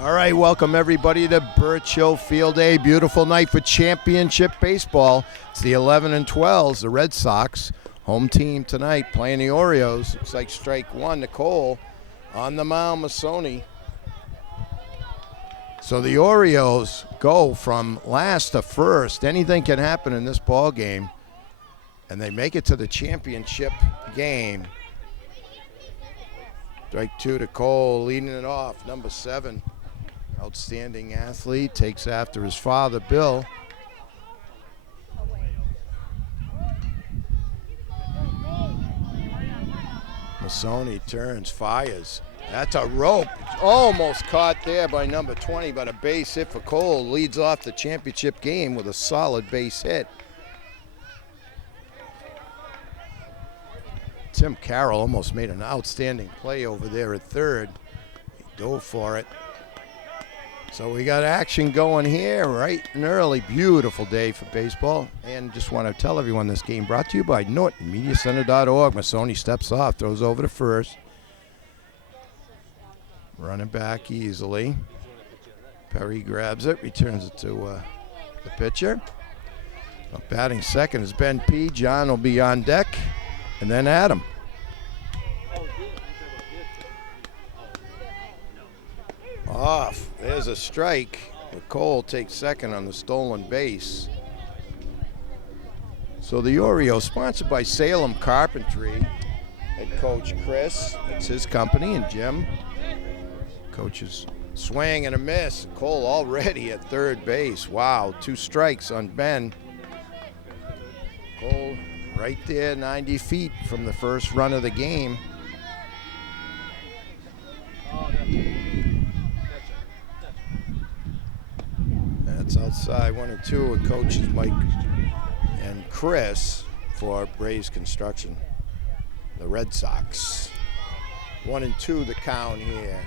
All right, welcome everybody to Birchill Field Day. Beautiful night for championship baseball. It's the 11 and 12s, the Red Sox. Home team tonight playing the Orioles. Looks like strike one, Nicole. On the mound, Masoni. So the Orioles go from last to first. Anything can happen in this ball game. And they make it to the championship game. Strike two to Cole, leading it off, number 7. Outstanding athlete, takes after his father, Bill. Masoni turns, fires. That's a rope. Almost caught there by number 20, but a base hit for Cole. Leads off the championship game with a solid base hit. Tim Carroll almost made an outstanding play over there at third. He dove for it. So we got action going here right and early. Beautiful day for baseball. And just want to tell everyone this game brought to you by NortonMediaCenter.org. Masoni steps off, throws over to first. Running back easily. Perry grabs it, returns it to the pitcher. Batting second is Ben P. John will be on deck. And then Adam. Off. There's a strike. Cole takes second on the stolen base. So the Orioles, sponsored by Salem Carpentry. Head coach Chris, it's his company, and Jim. Coaches swing and a miss. Cole already at third base. Wow, 2 strikes on Ben. Cole right there, 90 feet from the first run of the game. That's outside 1 and 2 with coaches Mike and Chris for Braves Construction. The Red Sox. 1 and 2 the count here.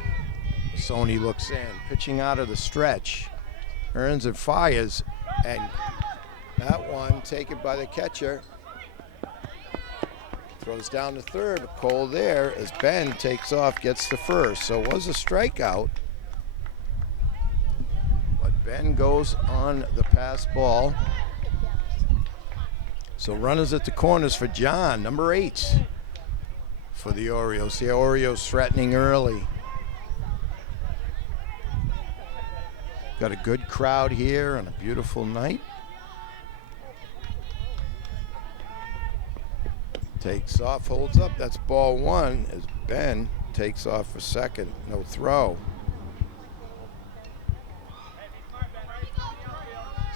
Sony looks in, pitching out of the stretch. Earns and fires, and that one taken by the catcher. Throws down to third, but Cole there as Ben takes off, gets to first. So it was a strikeout. But Ben goes on the pass ball. So runners at the corners for John, number 8 for the Orioles. The Orioles threatening early. Got a good crowd here on a beautiful night. Takes off, holds up. That's ball 1 as Ben takes off for second. No throw.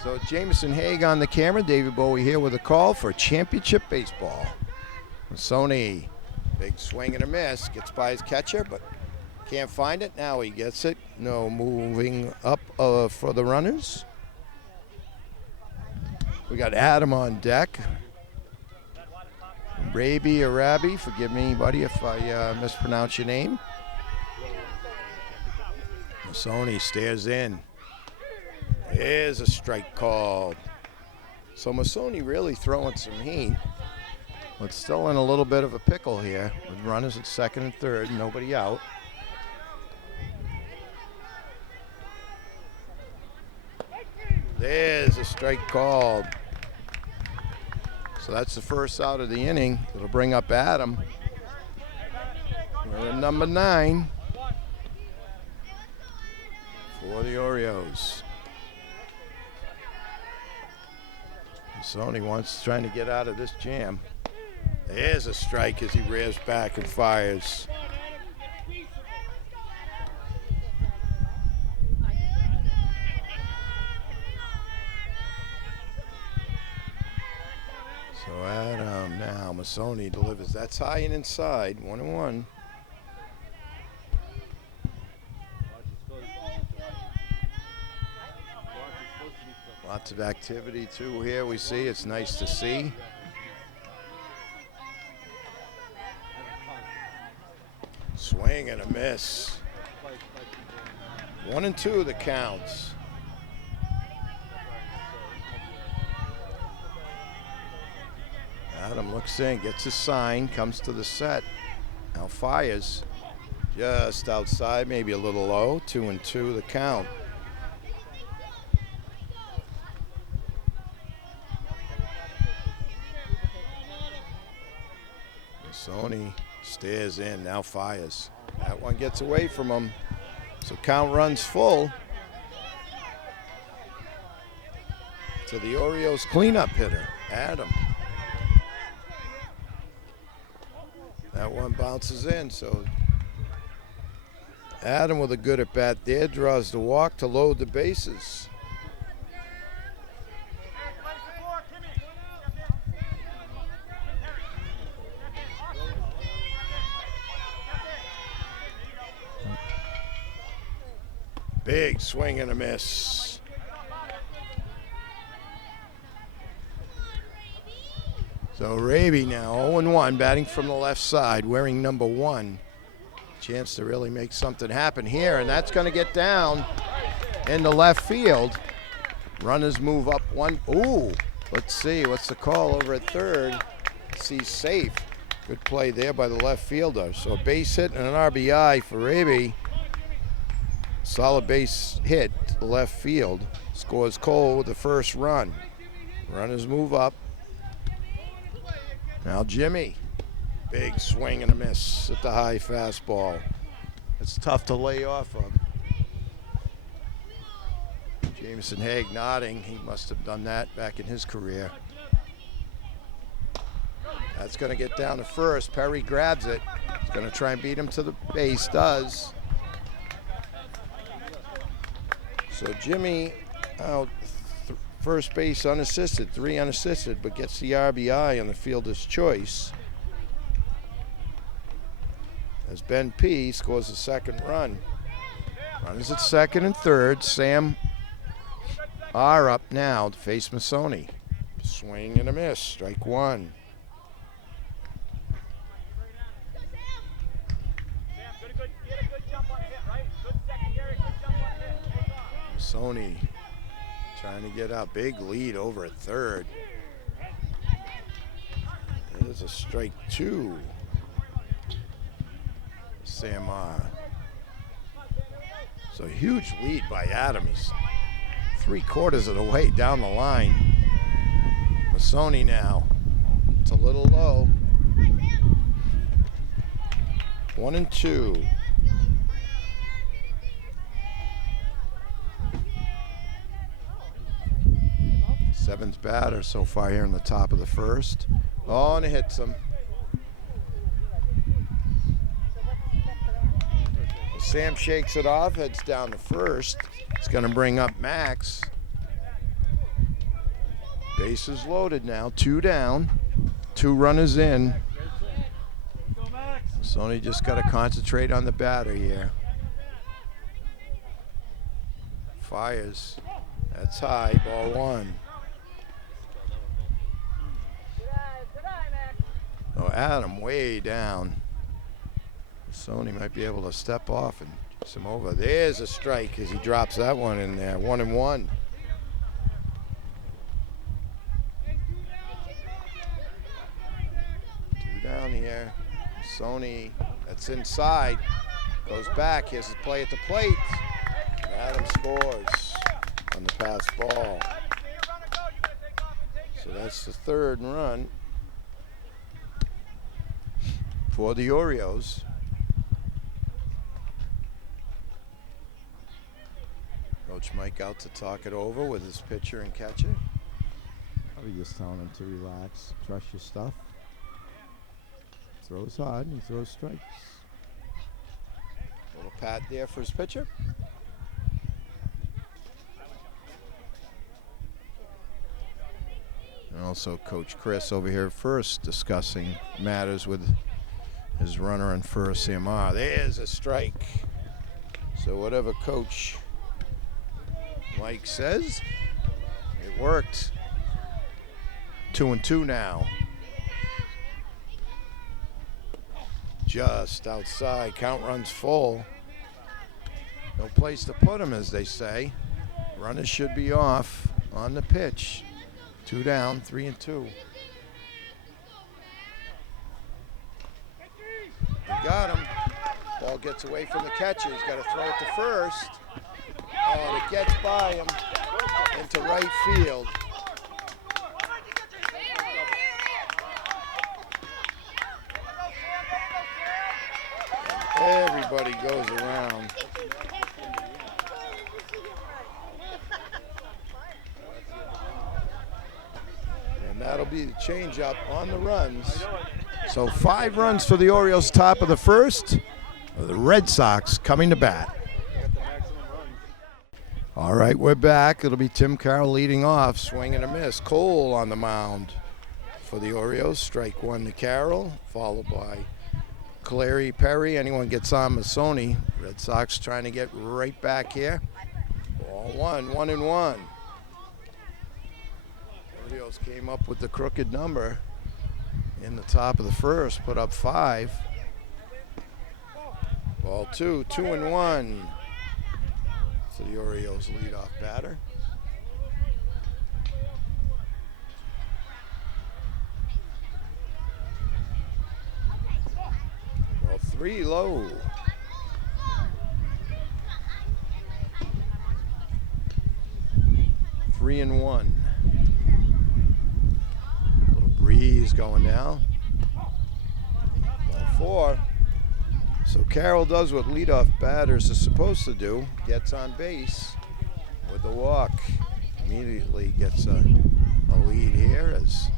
So Jameson Haig on the camera. David Bowie here with a call for championship baseball. Masoni, big swing and a miss. Gets by his catcher, but can't find it. Now he gets it. No moving up for the runners. We got Adam on deck. Rabi or Rabbi, forgive me, buddy, if I mispronounce your name. Masoni stares in. There's a strike called. So Masoni really throwing some heat, but still in a little bit of a pickle here with runners at second and third, nobody out. There's a strike called. So that's the first out of the inning. It'll bring up Adam. We're at number 9 for the Orioles. Sony trying to get out of this jam. There's a strike as he rears back and fires. So Adam now, Masoni delivers. That's high and inside, 1-1. Lots of activity too here we see. It's nice to see. Swing and a miss. 1 and 2 the counts. Adam looks in, gets his sign, comes to the set. Now fires. Just outside, maybe a little low. 2-2 the count. Sony stares in, now fires. That one gets away from him. So count runs full to the Orioles cleanup hitter, Adam. That one bounces in, so Adam with a good at bat there draws the walk to load the bases. Big swing and a miss. So Raby now 0-1, batting from the left side, wearing number 1. Chance to really make something happen here, and that's going to get down in the left field. Runners move up one. Ooh, let's see, what's the call over at third? He's safe. Good play there by the left fielder. So a base hit and an RBI for Raby. Solid base hit to the left field. Scores Cole with the first run. Runners move up. Now Jimmy. Big swing and a miss at the high fastball. It's tough to lay off of. Jameson Haig nodding. He must have done that back in his career. That's going to get down to first. Perry grabs it. He's going to try and beat him to the base. Does. So Jimmy out first base unassisted, 3 unassisted, but gets the RBI on the fielder's choice. As Ben P scores the second run. Runners at second and third. Sam R up now to face Masoni. Swing and a miss, strike 1. Masoni trying to get out. Big lead over at third. There's a strike 2. Sam R. So huge lead by Adam. He's 3/4 of the way down the line. Masoni now. It's a little low. 1-2. Seventh batter so far here in the top of the first. Oh, and it hits him. Sam shakes it off, heads down to first. It's going to bring up Max. Bases loaded now, 2 down, 2 runners in. Sony just got to concentrate on the batter here. Fires. That's high, ball 1. Oh, Adam way down. Sony might be able to step off and some over. There's a strike as he drops that one in there. 1-1. Two down here. Sony, that's inside. Goes back. Here's his play at the plate. Adam scores on the pass ball. So that's the third run for the Orioles. Coach Mike out to talk it over with his pitcher and catcher. Probably just telling him to relax, trust your stuff. Throws hard and he throws strikes. Little pat there for his pitcher. And also Coach Chris over here first discussing matters with his runner on first, Sam R. There's a strike. So whatever Coach Mike says, it worked. 2-2 now. Just outside, count runs full. No place to put him, as they say. Runners should be off on the pitch. 2 down, 3-2. He got him. Ball gets away from the catcher. He's got to throw it to first. Oh, it gets by him into right field. Everybody goes around. And that'll be the changeup on the runs. So 5 runs for the Orioles, top of the first. The Red Sox coming to bat. All right, we're back. It'll be Tim Carroll leading off, swing and a miss. Cole on the mound for the Orioles. Strike 1 to Carroll, followed by Clary, Perry. Anyone gets on Masoni. Red Sox trying to get right back here. Ball 1-1. Orioles came up with the crooked number in the top of the first, put up 5. Ball 2-1. So the Orioles leadoff batter. Ball 3 low. Three and 1. Little breeze going now. Ball 4. So Carroll does what leadoff batters are supposed to do. Gets on base with a walk. Immediately gets a lead here as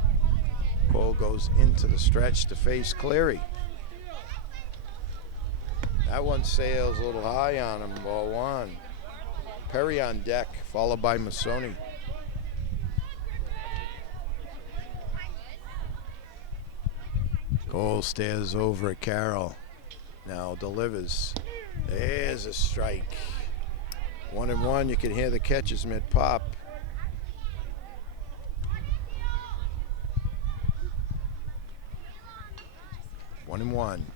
Cole goes into the stretch to face Cleary. That one sails a little high on him. Ball 1. Perry on deck, followed by Masoni. Cole stares over at Carroll. Now delivers. There's a strike. 1-1. You can hear the catcher's mitt pop. One and 1.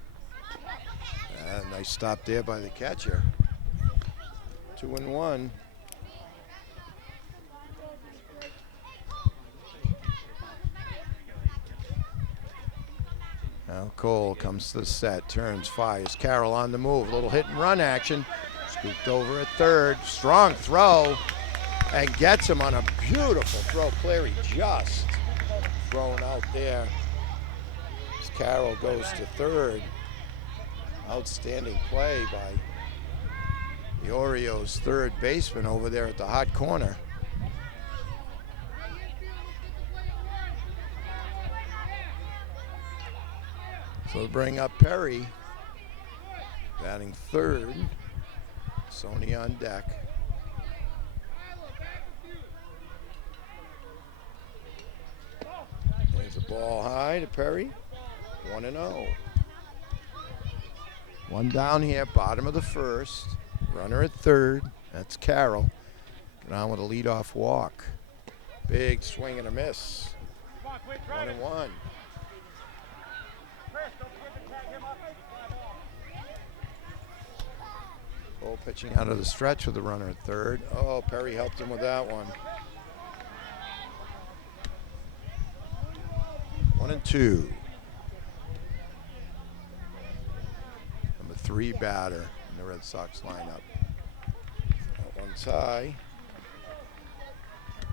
Nice stop there by the catcher. 2-1. Now Cole comes to the set, turns, fires. Carroll on the move. Little hit and run action. Scooped over at third. Strong throw. And gets him on a beautiful throw. Cleary just thrown out there. As Carroll goes to third. Outstanding play by the Orioles' third baseman over there at the hot corner. So they'll bring up Perry, batting third. Sony on deck. There's a ball high to Perry. 1-0. One down here, bottom of the first. Runner at third. That's Carroll. Get on with a leadoff walk. Big swing and a miss. 1-1. Cole pitching out of the stretch with the runner at third. Oh, Perry helped him with that one. 1-2. Number 3 batter in the Red Sox lineup. That one's high.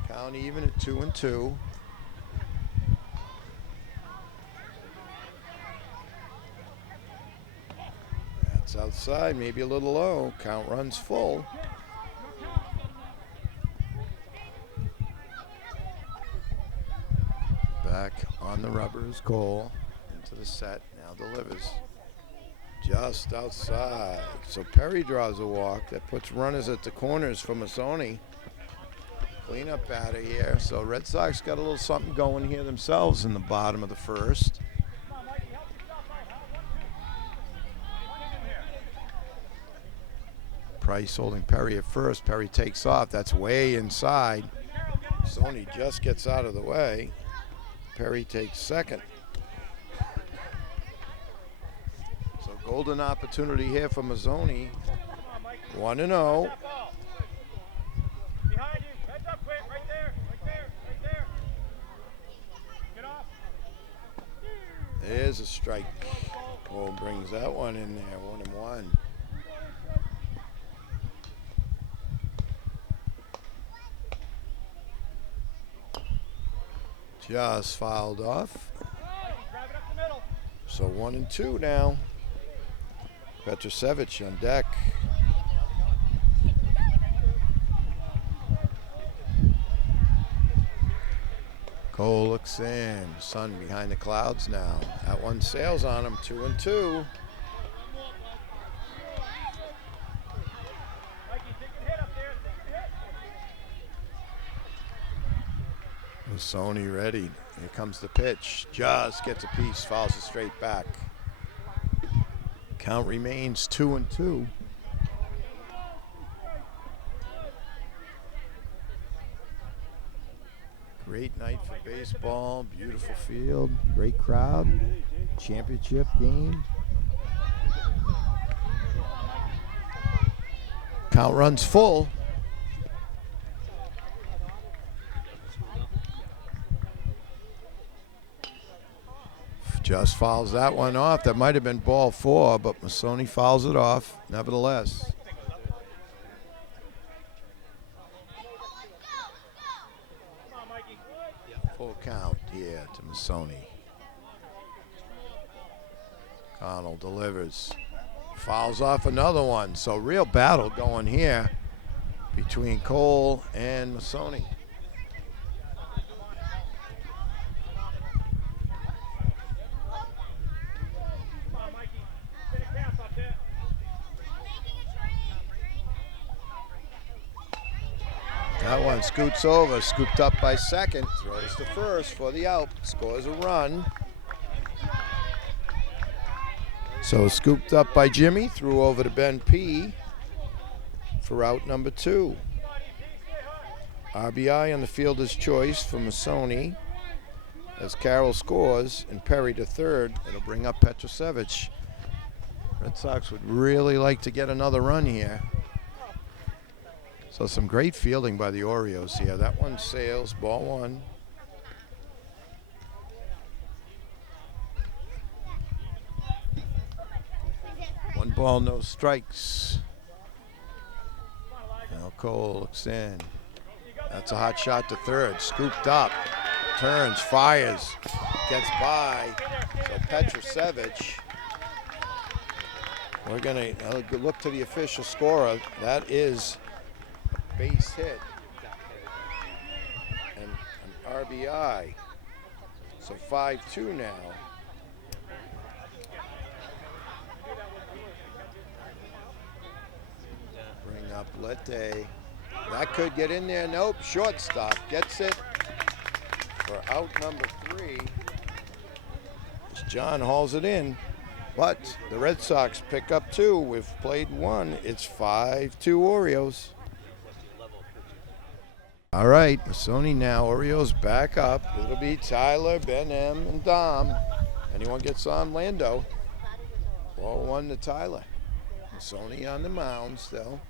Count even at 2-2. That's outside, maybe a little low. Count runs full. Back on the rubber is Cole. Into the set, now delivers. Just outside. So Perry draws a walk. That puts runners at the corners for Masoni. Cleanup batter here. So Red Sox got a little something going here themselves in the bottom of the first. Price holding Perry at first. Perry takes off. That's way inside. Sony just gets out of the way. Perry takes second. So golden opportunity here for Mazzoni. 1-0. There's a strike. Cole brings that one in there, 1-1. Just fouled off. So 1-2 now. Petrosevich on deck. Cole looks in. Sun behind the clouds now. That one sails on him. 2-2. Sony ready. Here comes the pitch. Just gets a piece, fouls it straight back. Count remains 2-2. Great night for baseball. Beautiful field. Great crowd. Championship game. Count runs full. Just fouls that one off. That might have been ball 4, but Masoni fouls it off nevertheless. Full count here to Masoni. Connell delivers. Fouls off another one. So real battle going here between Cole and Masoni. That one scoots over, scooped up by second, throws to first for the out, scores a run. So scooped up by Jimmy, threw over to Ben P for out number 2. RBI on the fielder's choice for Masoni as Carroll scores and Perry to third. It'll bring up Petrosevich. Red Sox would really like to get another run here. So some great fielding by the Orioles here. That one sails, ball 1. One ball, no strikes. Now Cole looks in. That's a hot shot to third. Scooped up. Turns, fires, gets by. So Petrosevich. We're going to look to the official scorer. That is a base hit and an RBI. So 5-2 now. Bring up Lete. That could get in there. Nope. Shortstop gets it for out number 3. As John hauls it in. But the Red Sox pick up 2. We've played 1. It's 5-2 Orioles. All right, Masoni now. Orioles back up. It'll be Tyler, Ben M, and Dom. Anyone gets on, Lando. Ball 1 to Tyler. Masoni on the mound still.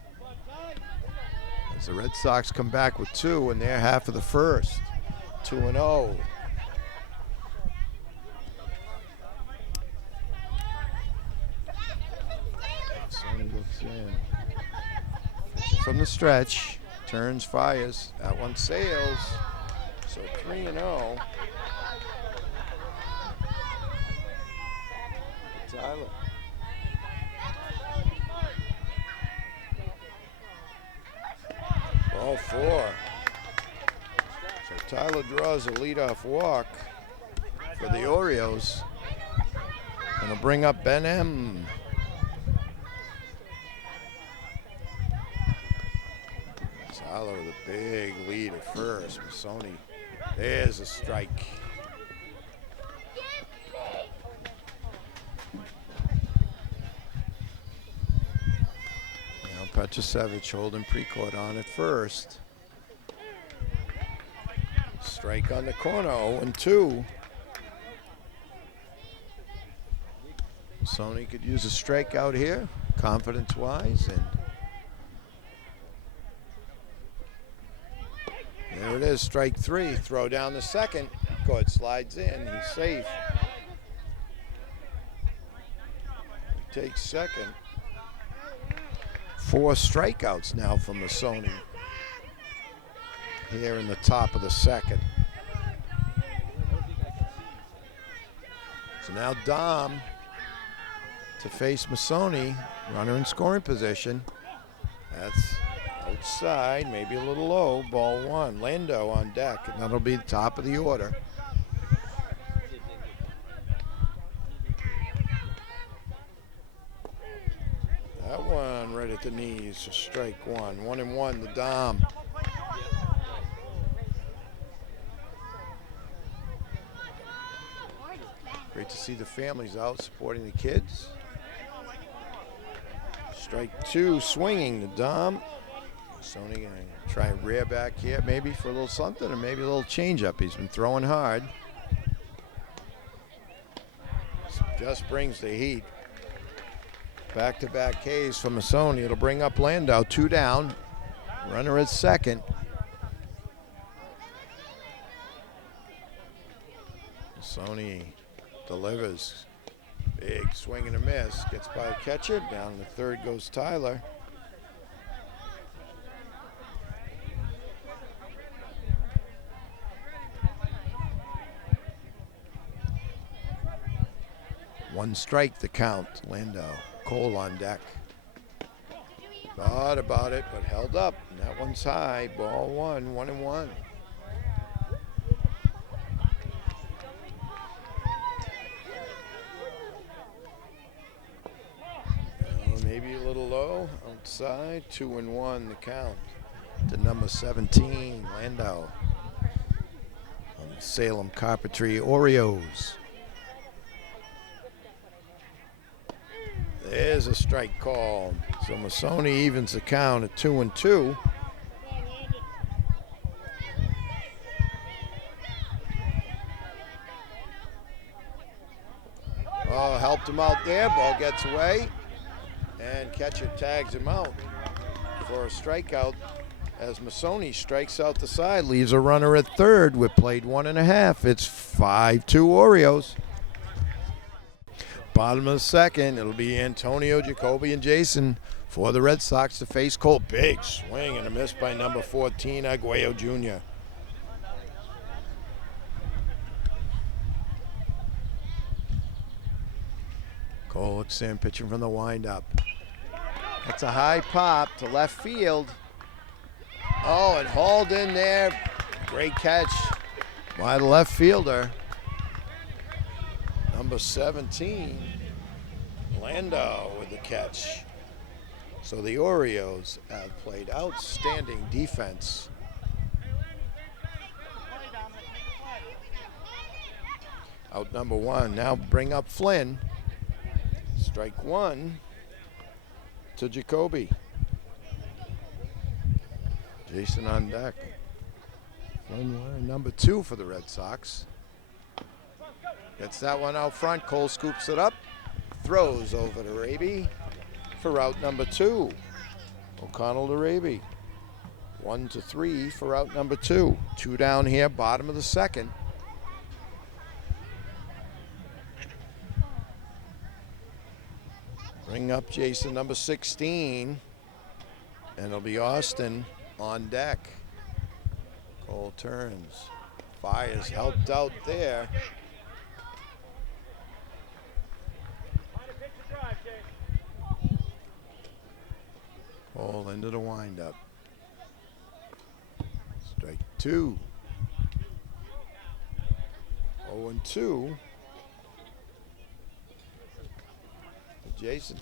As the Red Sox come back with 2 in their half of the first. 2-0. Masoni looks in. From the stretch. Turns, fires. That one sails. So 3-0. Tyler. Ball 4. So Tyler draws a leadoff walk for the Orioles. And he'll bring up Ben M. Tyler with a big lead at first. Masoni, there's a strike. Now Petrosevich holding Precourt on at first. Strike on the corner, 0-2. Masoni could use a strikeout here, confidence-wise, and there it is, strike 3. Throw down the second. Precourt slides in. He's safe. takes second. 4 strikeouts now from Masoni here in the top of the second. So now Dom to face Masoni, runner in scoring position. That's outside, maybe a little low, ball 1. Lando on deck, and that'll be the top of the order. That one right at the knees for strike 1. 1-1 to Dom. Great to see the families out supporting the kids. Strike 2, swinging to Dom. Sony gonna try and rear back here, maybe for a little something, or maybe a little changeup. He's been throwing hard. Just brings the heat. Back-to-back Ks from Masoni. It'll bring up Landau, 2 down. Runner at second. Masoni delivers. Big swing and a miss. Gets by a catcher. Down the third goes Tyler. One strike the count. Landau. Cole on deck. Thought about it, but held up. And that one's high. Ball 1, 1-1. Maybe a little low. Outside. 2-1 the count. To number 17, Landau. On the Salem Carpentry Oreos. There's a strike call. So Masoni evens the count at 2-2. Oh, helped him out there. Ball gets away. And catcher tags him out for a strikeout as Masoni strikes out the side, leaves a runner at third with played 1.5. It's 5-2 Orioles. Bottom of the second, it'll be Antonio, Jacoby, and Jason for the Red Sox to face Cole. Big swing and a miss by number 14, Aguayo Jr. Cole looks in, pitching from the windup. That's a high pop to left field. Oh, and hauled in there. Great catch by the left fielder. Number 17, Landau with the catch. So the Orioles have played outstanding defense. Out number 1. Now bring up Flynn. Strike 1 to Jacoby. Jason on deck. Flynn number 2 for the Red Sox. Gets that one out front. Cole scoops it up. Throws over to Raby for out number 2. O'Connell to Raby. 1-3 for out number 2. 2 down here, bottom of the second. Bring up Jason, number 16. And it'll be Austin on deck. Cole turns. Fires helped out there. Cole into the windup. Strike 2. 0-2. Jason.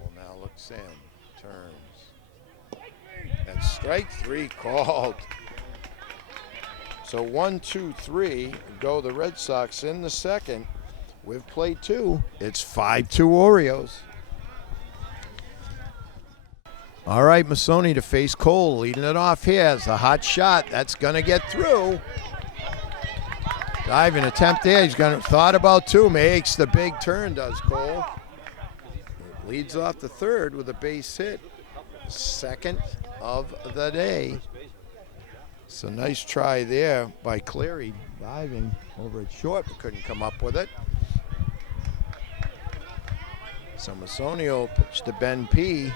Well, now looks in, turns. And strike 3 called. So 1-2-3 go the Red Sox in the second. With play 2, it's 5-2 Orioles. All right, Masoni to face Cole, leading it off here. It's a hot shot. That's going to get through. Diving attempt there. He's going to thought about 2. Makes the big turn, does Cole. Leads off the third with a base hit. Second of the day. So nice try there by Cleary. Diving over at short. But couldn't come up with it. So Masonio pitched to Ben P.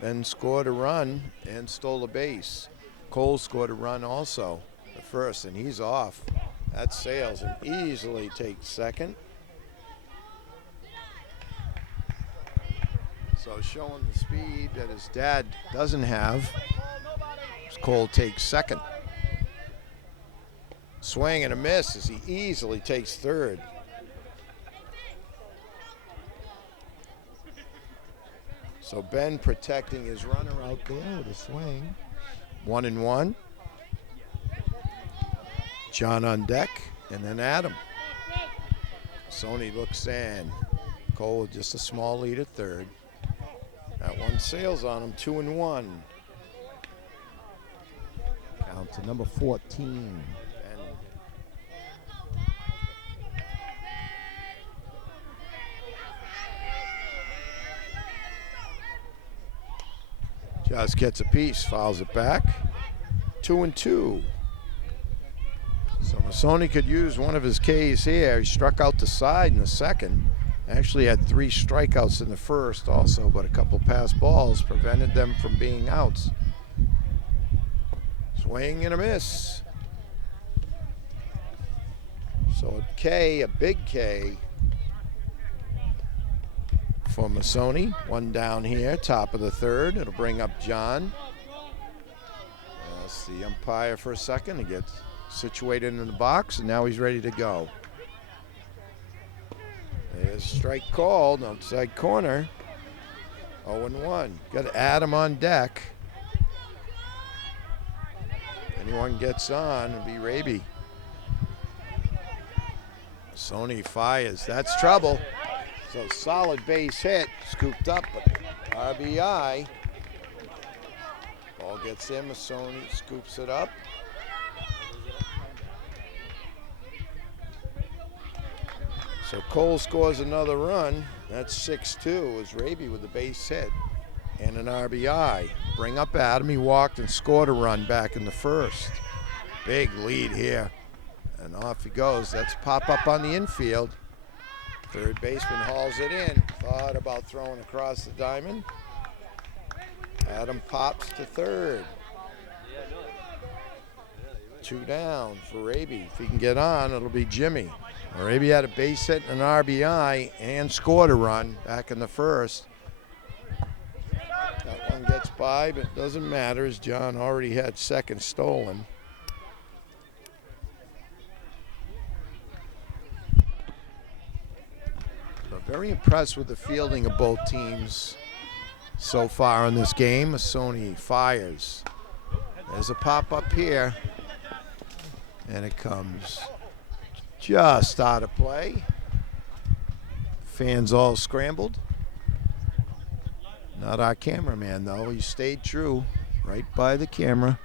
Ben scored a run and stole a base. Cole scored a run also, the first, and he's off. That's Sales and easily takes second. So showing the speed that his dad doesn't have. Cole takes second. Swing and a miss as he easily takes third. So Ben protecting his runner out there with a swing. 1-1. John on deck, and then Adam. Sony looks in. Cole with just a small lead at third. That one sails on him, 2-1. Count to number 14. And just gets a piece, fouls it back. 2-2. So Masoni could use one of his Ks here. He struck out the side in the second. Actually had 3 strikeouts in the first also, but a couple pass balls prevented them from being outs. Swing and a miss. So a K, a big K for Masoni. One down here, top of the third. It'll bring up John. That's the umpire for a second. He gets situated in the box, and now he's ready to go. There's a strike called, outside corner. 0-1. Got Adam on deck. Anyone gets on, it'll be Raby. Sony fires. That's trouble. So solid base hit, scooped up, but RBI. Ball gets in, Masoni scoops it up. So Cole scores another run. That's 6-2 as Raby with the base hit and an RBI. Bring up Adam. He walked and scored a run back in the first. Big lead here. And off he goes. That's pop up on the infield. Third baseman hauls it in. Thought about throwing across the diamond. Adam pops to third. 2 down for Raby. If he can get on, it'll be Jimmy. Raby had a base hit and an RBI and scored a run back in the first. That one gets by, but it doesn't matter as John already had second stolen. So very impressed with the fielding of both teams so far in this game. Masoni fires. There's a pop up here, and it comes just out of play. Fans all scrambled. Not our cameraman though. He stayed true right by the camera.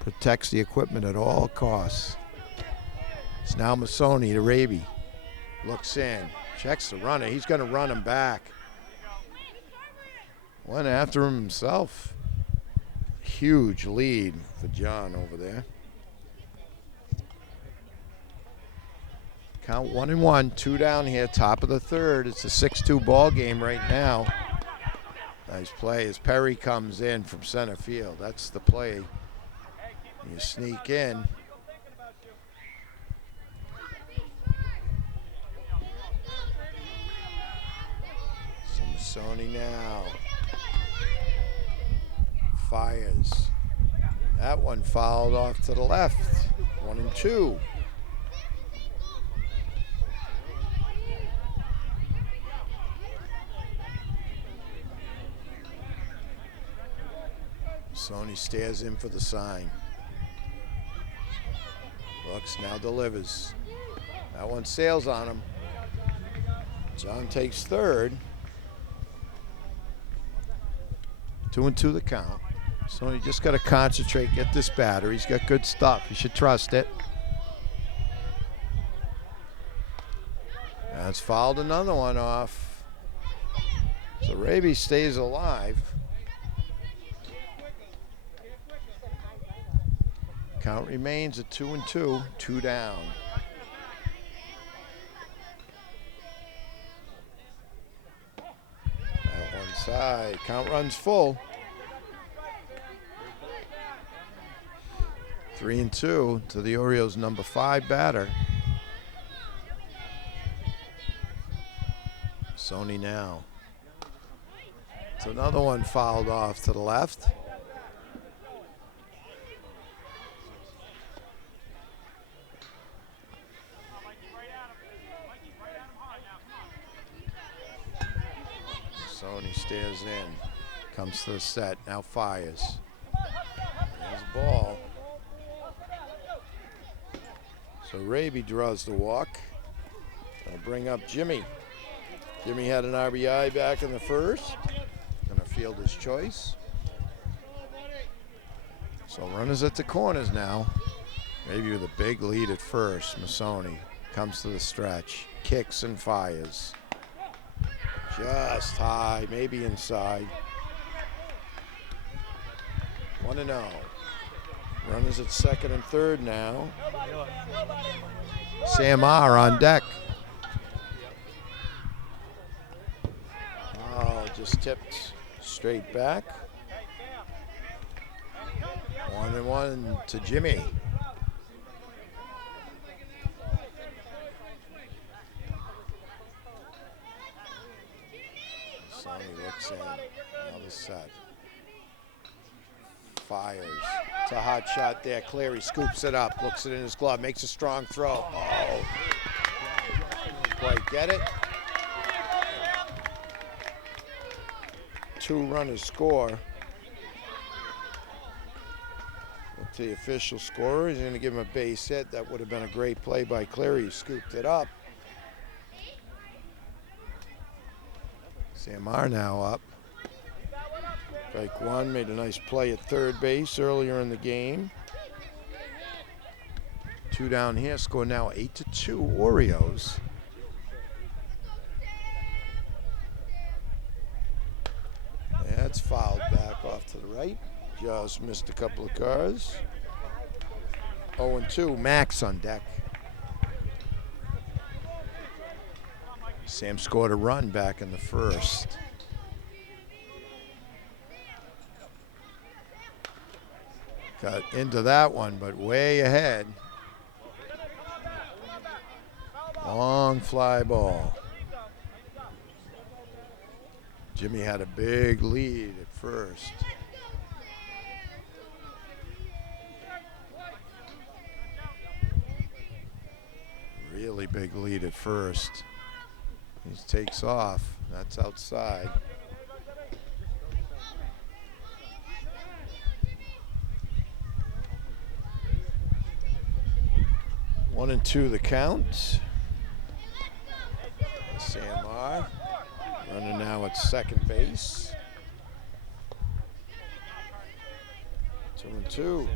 Protects the equipment at all costs. It's now Masoni to Raby. Looks in. Checks the runner. He's going to run him back. Went after him himself. Huge lead for John over there. Count 1-1, 2 down here, top of the third. It's a 6-2 ball game right now. Nice play as Perry comes in from center field. That's the play. You sneak in. So Masoni now fires. That one fouled off to the left. 1-2. Sony stares in for the sign. Looks, now delivers. That one sails on him. John takes third. 2-2 the count. Sony just got to concentrate, get this batter. He's got good stuff. You should trust it. That's fouled another one off. So Raby stays alive. Count remains at 2-2, 2 down. That one side, count runs full. 3-2 to the Orioles' number 5 batter. Sony now. It's another one fouled off to the left. Sony stares in, comes to the set, now fires. There's a ball. So Raby draws the walk. I'll bring up Jimmy. Jimmy had an RBI back in the first. Gonna field his choice. So runners at the corners now. Maybe with a big lead at first. Masoni comes to the stretch, kicks and fires. Just high, maybe inside. 1-0. Runners at second and third now. Sam R on deck. Oh, just tipped straight back. 1-1 to Jimmy. Sonny looks in. Another set. Fires. It's a hot shot there. Cleary scoops it up, looks it in his glove, makes a strong throw. Oh. Didn't quite get it. 2 runners score. Look to the official scorer. He's going to give him a base hit. That would have been a great play by Cleary. He scooped it up. Samar now up. Strike one, made a nice play at third base earlier in the game. 2 down here, score now 8-2 Orioles. That's fouled back off to the right. Just missed a couple of cars. 0-2, Max on deck. Sam scored a run back in the first. Got into that one, but way ahead. Long fly ball. Jimmy had a big lead at first. Really big lead at first. He takes off. That's outside. One and two the count. Sam R. running now at second base. 2-2.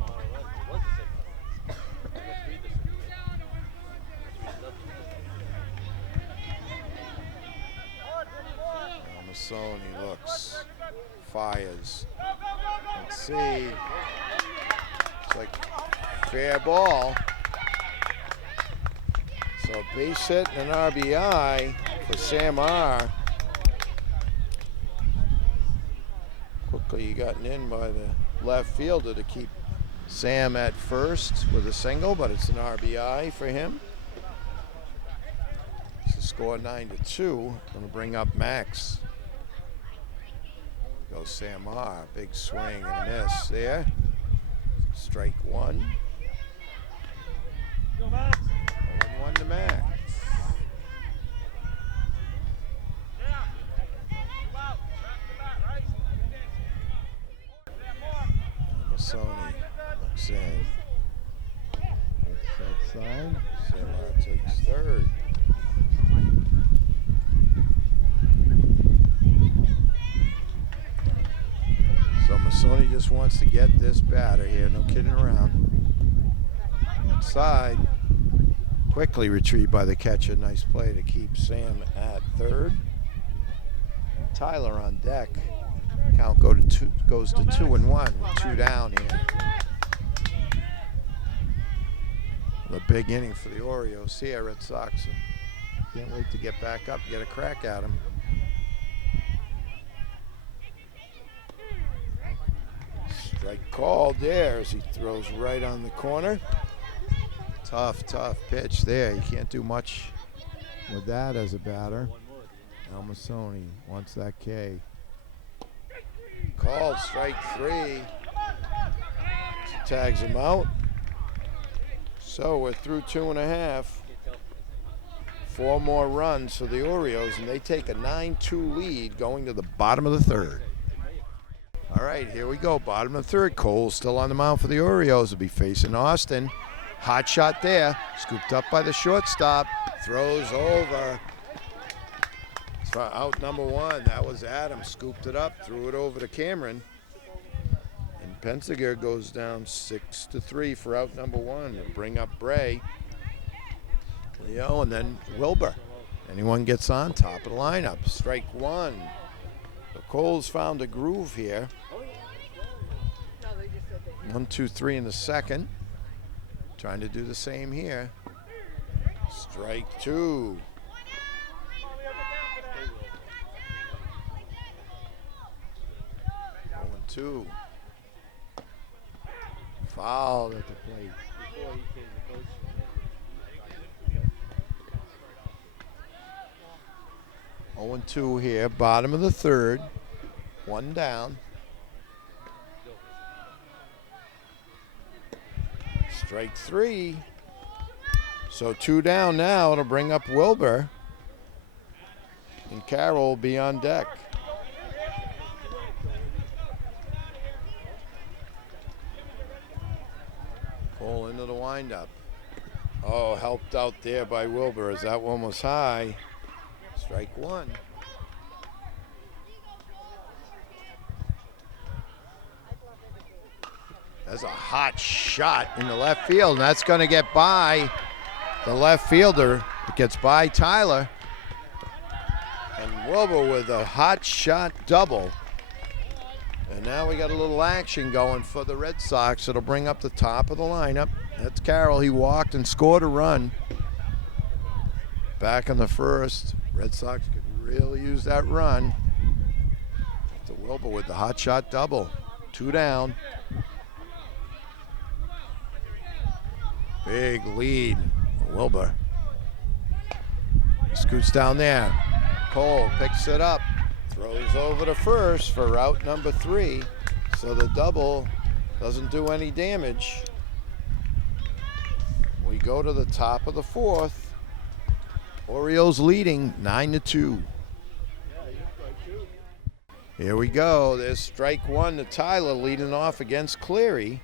Masoni looks, fires. Let's see. It's like fair ball. So base hit and an RBI for Sam R. Quickly gotten in by the left fielder to keep Sam at first with a single, but it's an RBI for him. So score 9-2. Going to bring up Max. Goes Sam R. Big swing and a miss there. Strike one. 1-1 to Max. Masoni looks in. That's outside. Sam R takes third. So Masoni just wants to get this batter here, no kidding around. Inside, quickly retrieved by the catcher. Nice play to keep Sam at third. Tyler on deck. Count goes to 2-1 with 2 down here. The big inning for the Orioles here. Red Sox can't wait to get back up, get a crack at them. Strike called there as he throws right on the corner. Tough pitch there. You can't do much With that as a batter, Al Masoni wants that K. Called strike 3. Tags him out. So we're through 2.5. 4 more runs for the Orioles, and they take a 9-2 lead going to the bottom of the 3rd. All right, here we go. Bottom of the 3rd. Cole still on the mound for the Orioles. Will be facing Austin. Hot shot there. Scooped up by the shortstop. Throws over. For out number 1. That was Adams. Scooped it up. Threw it over to Cameron. And Pensiger goes down 6-3 for out number 1. To bring up Bray. Leo and then Wilbur. Anyone gets on, top of the lineup. Strike 1. So Cole's found a groove here. 1, 2, 3 in the 2nd. Trying to do the same here. Strike 2. 0-2. Fouled at the plate. 0-2 here, bottom of the 3rd. 1 down. Strike 3. So 2 down now. It'll bring up Wilbur. And Carroll will be on deck. Cole into the windup. Oh, helped out there by Wilbur as that one was high. Strike 1. That's a hot shot in the left field, and that's going to get by the left fielder. It gets by Tyler. And Wilbur with a hot shot double. And now we got a little action going for the Red Sox. It'll bring up the top of the lineup. That's Carroll. He walked and scored a run. Back in the 1st. Red Sox could really use that run. To Wilbur with the hot shot double. 2 down. Big lead for Wilbur. Scoots down there. Cole picks it up. Throws over to first for route number 3. So the double doesn't do any damage. We go to the top of the 4th. Orioles leading 9-2. Here we go. There's strike 1 to Tyler leading off against Cleary.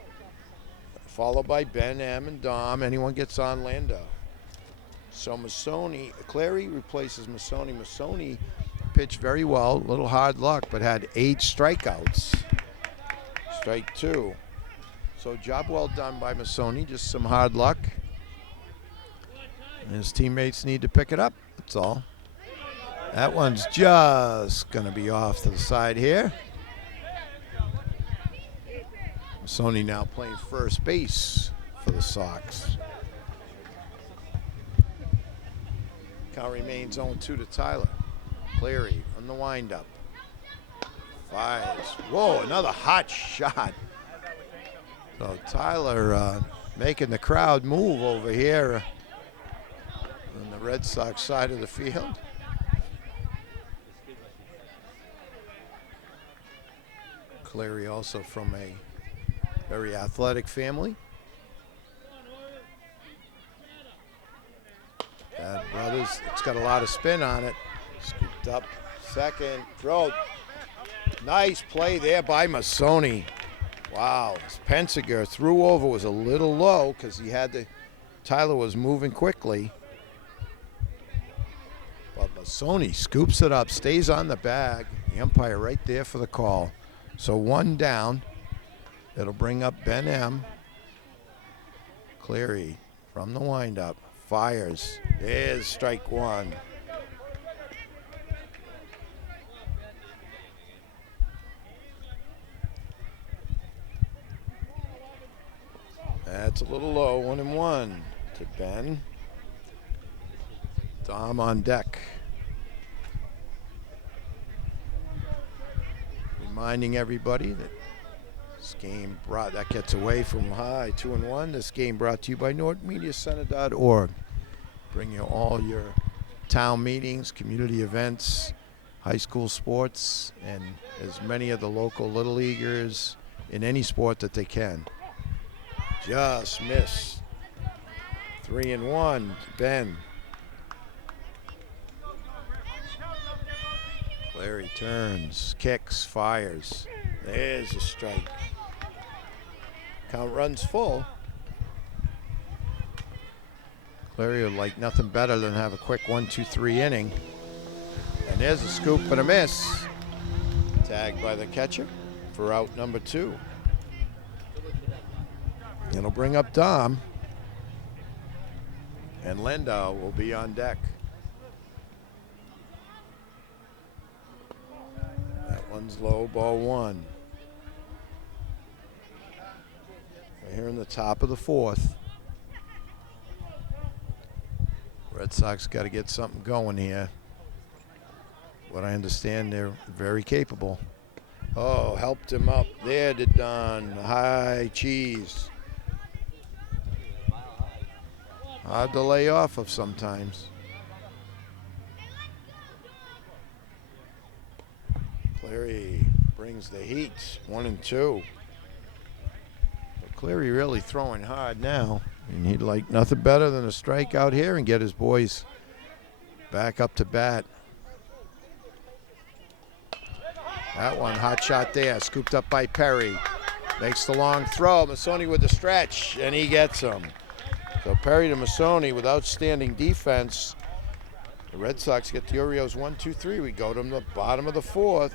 Followed by Ben, M, and Dom. Anyone gets on, Lando. So Masoni, Cleary replaces Masoni. Masoni pitched very well, a little hard luck, but had 8 strikeouts. Strike 2. So job well done by Masoni, just some hard luck. And his teammates need to pick it up, that's all. That one's just gonna be off to the side here. Masoni now playing first base for the Sox. Count remains 0-2 to Tyler. Cleary on the windup. Fires. Whoa, another hot shot. So Tyler making the crowd move over here on the Red Sox side of the field. Cleary also from a very athletic family. Bad brothers. It's got a lot of spin on it. Scooped up. Second. Throw. Nice play there by Masoni. Wow. Pensiger threw over, was a little low because he had to. Tyler was moving quickly. But Masoni scoops it up, stays on the bag. The umpire right there for the call. So 1 down. It'll bring up Ben M. Cleary from the windup. Fires. There's strike 1. That's a little low. 1-1. to Ben. Dom on deck. Reminding everybody that this game that gets away from high 2-1. This game brought to you by NortonMediaCenter.org. Bring you all your town meetings, community events, high school sports, and as many of the local little leaguers in any sport that they can. Just miss. 3-1. Ben. Larry turns, kicks, fires. There's a strike. Count runs full. Clary would like nothing better than have a quick 1-2-3 inning. And there's a scoop and a miss. Tagged by the catcher for out number 2. It'll bring up Dom. And Lendau will be on deck. That one's low, ball 1. We're here in the top of the 4th. Red Sox got to get something going here. What I understand, they're very capable. Oh, helped him up. There to Don. High cheese. Hard to lay off of sometimes. Cleary brings the heat. 1-2. But Cleary really throwing hard now. And he'd like nothing better than a strike out here and get his boys back up to bat. That one, hot shot there, scooped up by Perry. Makes the long throw. Masoni with the stretch, and he gets him. So Perry to Masoni with outstanding defense. The Red Sox get the Orioles 1-2-3. We go to the bottom of the 4th.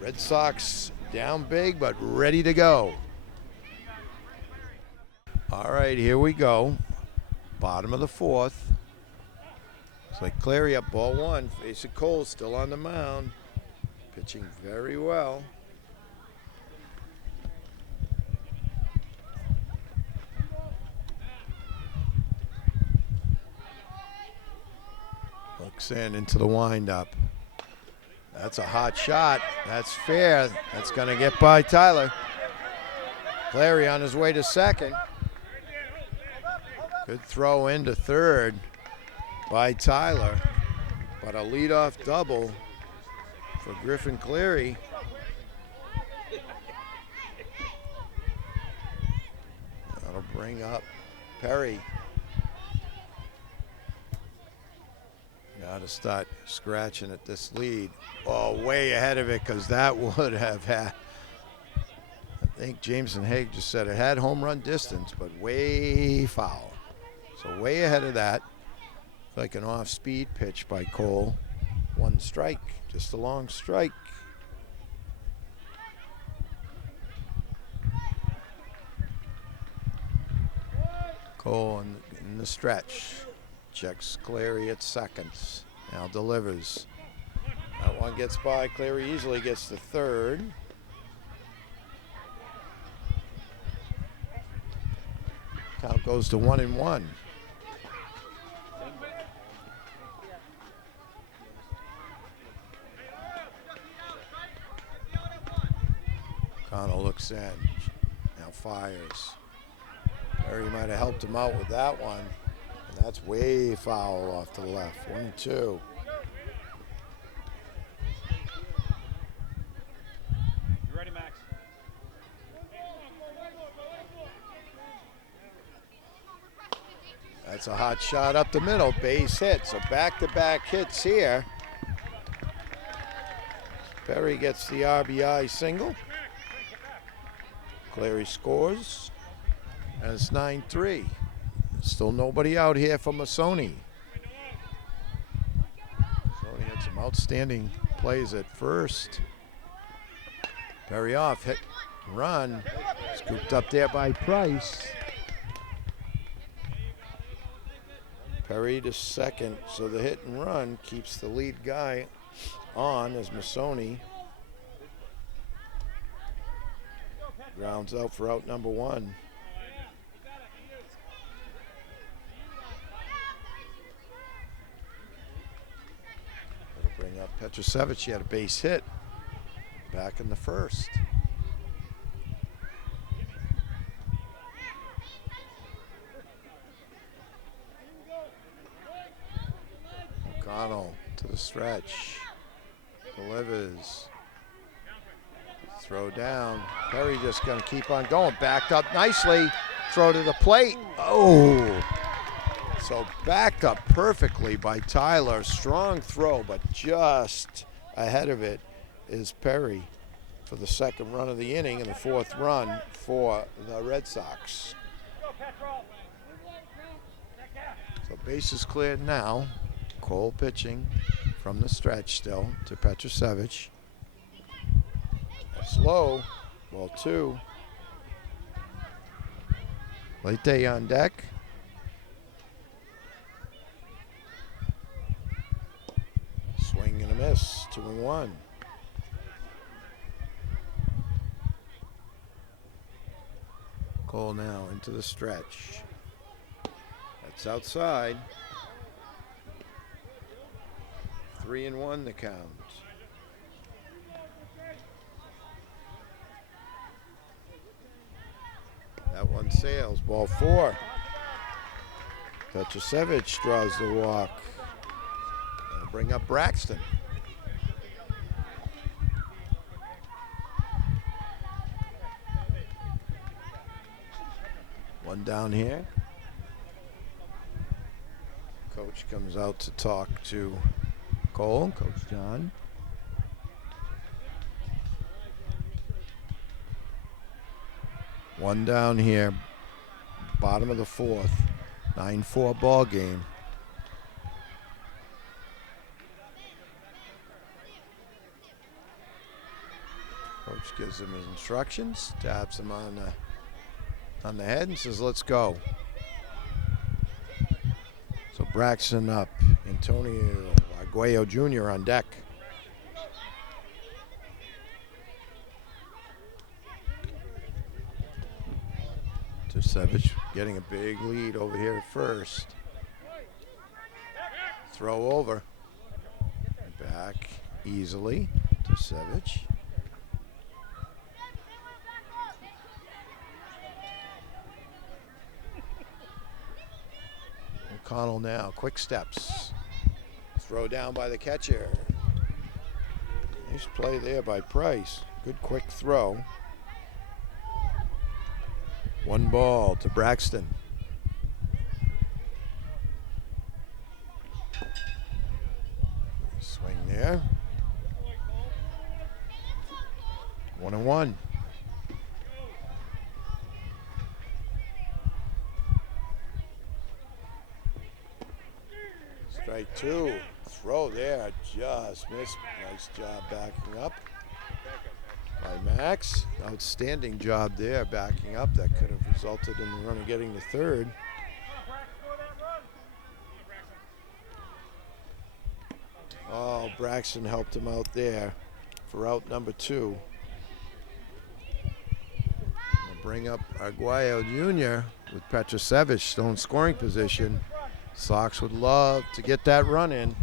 Red Sox down big, but ready to go. All right, here we go. Bottom of the 4th. It's like Clary up, ball 1. Facing Cole, still on the mound. Pitching very well. Looks into the windup. That's a hot shot. That's fair. That's going to get by Tyler. Clary on his way to second. Good throw into third by Tyler, but a leadoff double for Griffin Cleary. That'll bring up Perry. Got to start scratching at this lead. Oh, way ahead of it, because that would have had, I think Jameson Haig just said it had home run distance, but way foul. So way ahead of that. Like an off-speed pitch by Cole. 1 strike, just a long strike. Cole in the stretch. Checks Cleary at seconds. Now delivers. That one gets by. Cleary easily gets to third. Count goes to 1-1. Connell looks in. Now fires. Perry might have helped him out with that one. And that's way foul off to the left. 1-2. You ready, Max? That's a hot shot up the middle. Base hit. So back-to-back hits here. Perry gets the RBI single. Cleary scores. And it's 9-3. Still nobody out here for Masoni. Masoni had some outstanding plays at first. Perry off, hit, run. Scooped up there by Price. Perry to second, so the hit and run keeps the lead guy on as Masoni grounds out for out number 1. Petrosevich had a base hit back in the first. O'Connell to the stretch. Delivers. Throw down. Perry just going to keep on going. Backed up nicely. Throw to the plate. Oh! So backed up perfectly by Tyler. Strong throw, but just ahead of it is Perry for the second run of the inning and the fourth run for the Red Sox. So bases cleared now. Cole pitching from the stretch still to Petrosevich. Slow, ball 2. Late day on deck. Swing and a miss, 2-1. Cole now into the stretch. That's outside. 3-1 the count. That one sails. Ball 4. Petrosevich draws the walk. That'll bring up Braxton. One down here. Coach comes out to talk to Cole, Coach John. One down here, bottom of the fourth, 9-4 ball game. Coach gives him his instructions, taps him on the head and says, let's go. So Braxton up, Antonio Arguello Jr. on deck. Petrosevich getting a big lead over here at first. Throw over. Back easily to Petrosevich. O'Connell now, quick steps. Throw down by the catcher. Nice play there by Price. Good quick throw. 1 ball to Braxton. Swing there. 1-1. Strike 2. Throw there. Just missed. Nice job backing up by Max. Outstanding job there backing up. That could have resulted in the runner getting the third. Oh, Braxton helped him out there for out number 2. We'll bring up Arguello Jr. with Petrosevich still in scoring position. Sox would love to get that run in.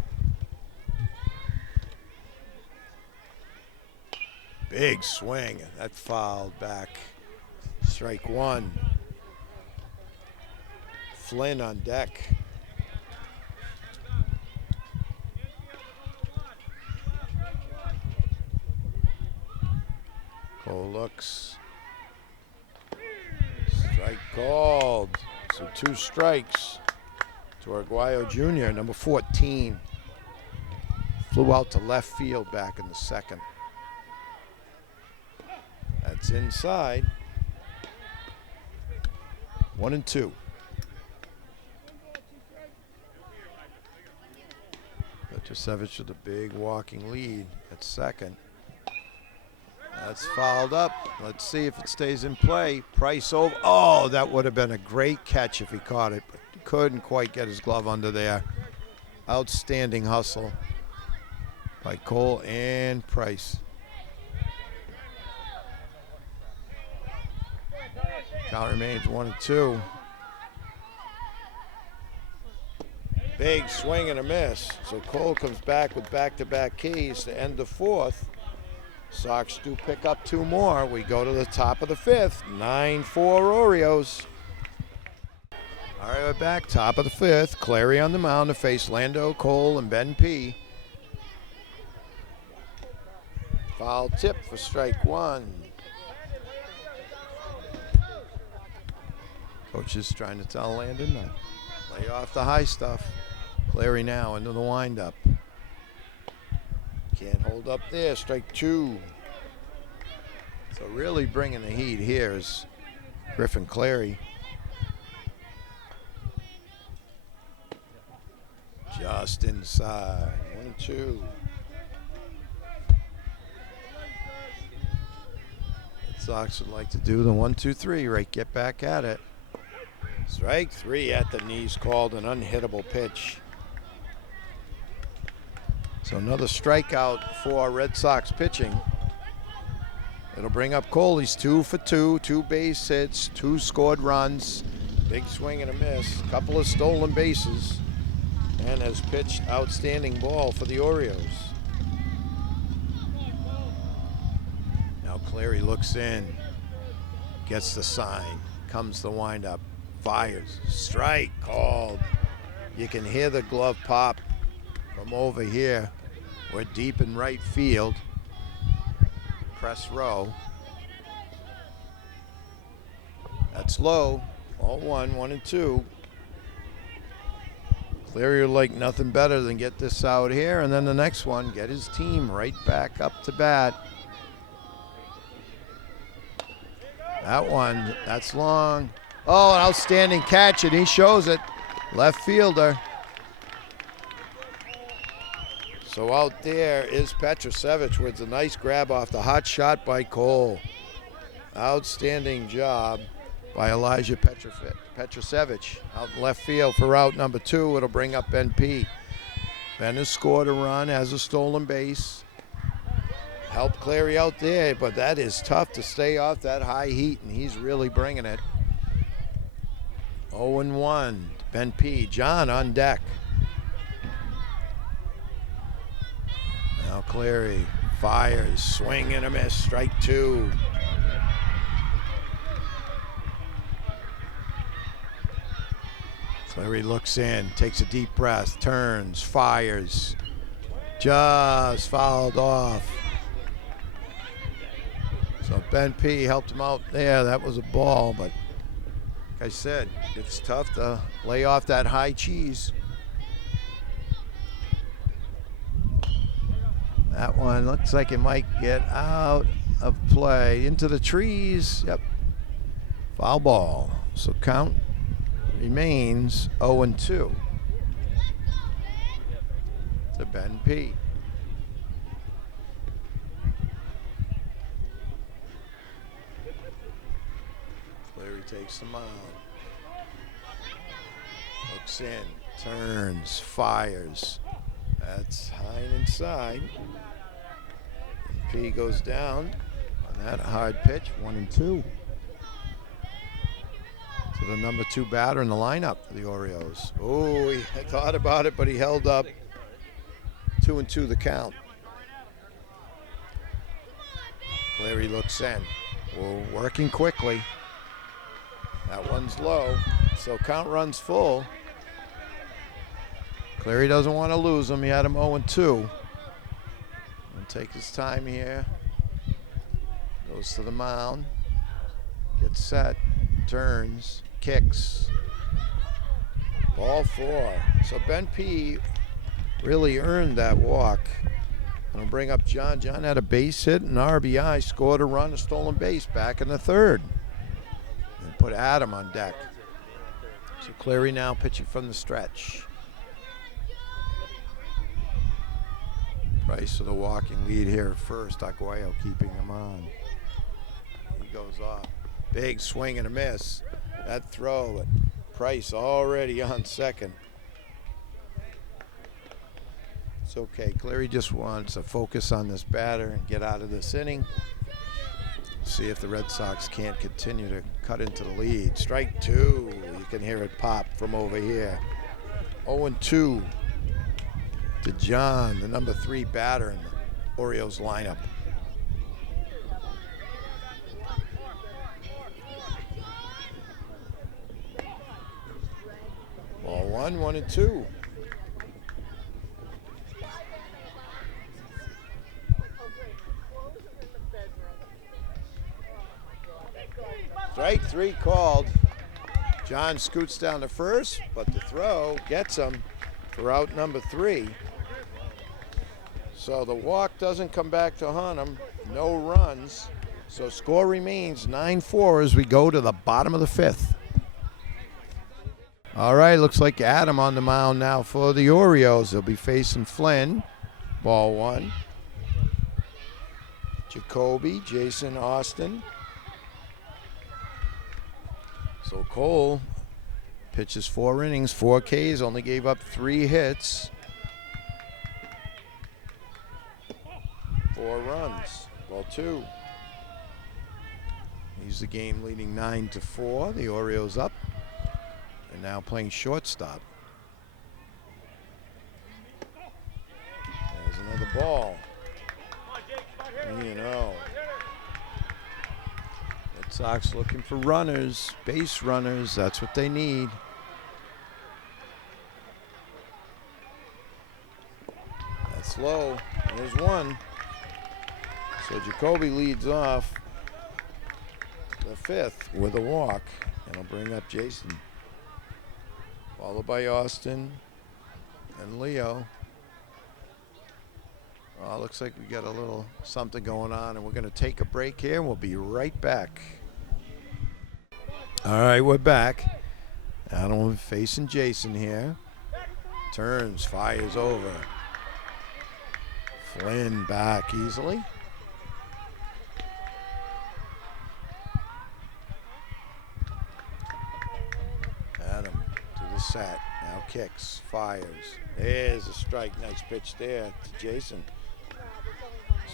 Big swing. That fouled back. Strike 1. Flynn on deck. Cole looks. Strike called. So 2 strikes to Arguello Jr., number 14. Flew out to left field back in the second. That's inside. 1-2. Petrosevich with a big walking lead at second. That's fouled up. Let's see if it stays in play. Price over. Oh, that would have been a great catch if he caught it, but couldn't quite get his glove under there. Outstanding hustle by Cole and Price. Count remains 1-2. Big swing and a miss. So Cole comes back with back-to-back keys to end the fourth. Sox do pick up 2 more. We go to the top of the fifth. 9-4 Orioles. All right, we're back. Top of the fifth. Clary on the mound to face Lando, Cole, and Ben P. Foul tip for strike 1. Coach is trying to tell Landon to lay off the high stuff. Clary now into the windup. Can't hold up there. Strike 2. So really bringing the heat here is Griffin Clary. Just inside. 1-2. Red Sox would like to do the 1-2-3, right? Get back at it. Strike 3 at the knees, called an unhittable pitch. So another strikeout for Red Sox pitching. It'll bring up Cole. He's 2 for 2, 2 base hits, 2 scored runs, big swing and a miss, couple of stolen bases, and has pitched outstanding ball for the Orioles. Now Clary looks in, gets the sign, comes the windup, fires, strike called. You can hear the glove pop from over here. We're deep in right field. Press row. That's low. 0-1, 1-2. Clary would like nothing better than get this out here, and then the next one, get his team right back up to bat. That one, that's long. Oh, an outstanding catch, and he shows it. Left fielder. So out there is Petrosevich with a nice grab off the hot shot by Cole. Outstanding job by Elijah Petrosevich out in left field for out number 2. It'll bring up Ben P. Ben has scored a run, has a stolen base. Helped Clary out there, but that is tough to stay off that high heat, and he's really bringing it. 0-1, Ben P. John on deck. Now Clary fires, swing and a miss, strike 2. Clary looks in, takes a deep breath, turns, fires, just fouled off. So Ben P. helped him out there. That was a ball, but like I said, it's tough to lay off that high cheese. That one looks like it might get out of play. Into the trees. Yep. Foul ball. So count remains 0-2 to Ben P. Clary takes the mound. Looks in, turns, fires. That's high and inside. P goes down on that hard pitch, 1-2. To the number 2 batter in the lineup for the Orioles. Oh, he thought about it, but he held up. 2-2 the count. Clary looks in. We're working quickly. That one's low, so count runs full. Clary doesn't want to lose him. He had him 0-2. He'll take his time here. Goes to the mound. Gets set. Turns. Kicks. Ball 4. So Ben P. really earned that walk. And I'll bring up John. John had a base hit, an RBI, scored a run, a stolen base back in the 3rd. And put Adam on deck. So Clary now pitching from the stretch. Price with a walking lead here at first. Aguayo keeping him on. He goes off. Big swing and a miss. That throw, but Price already on second. It's okay. Clary just wants to focus on this batter and get out of this inning. See if the Red Sox can't continue to cut into the lead. Strike 2. You can hear it pop from over here. 0-2 to John, the number 3 batter in the Orioles lineup. Ball 1-2. Strike 3 called. John scoots down to first, but the throw gets him for out number 3. So the walk doesn't come back to haunt him. No runs. So score remains 9-4 as we go to the bottom of the 5th. All right, looks like Adam on the mound now for the Orioles. They'll be facing Flynn. Ball 1. Jacoby, Jason, Austin. So Cole pitches 4 innings, 4 Ks, only gave up 3 hits. 4 runs. Ball 2. He's the game leading 9-4. The Orioles up. And now playing shortstop. There's another ball. You know. Red Sox looking for runners, base runners. That's what they need. That's low. There's one. So Jacoby leads off the 5th with a walk. And he'll bring up Jason. Followed by Austin and Leo. Looks like we got a little something going on, and we're going to take a break here, and we'll be right back. All right, we're back. Adam facing Jason here. Turns, fires over. Flynn back easily. Adam to the set. Now kicks, fires. There's a strike. Nice pitch there to Jason.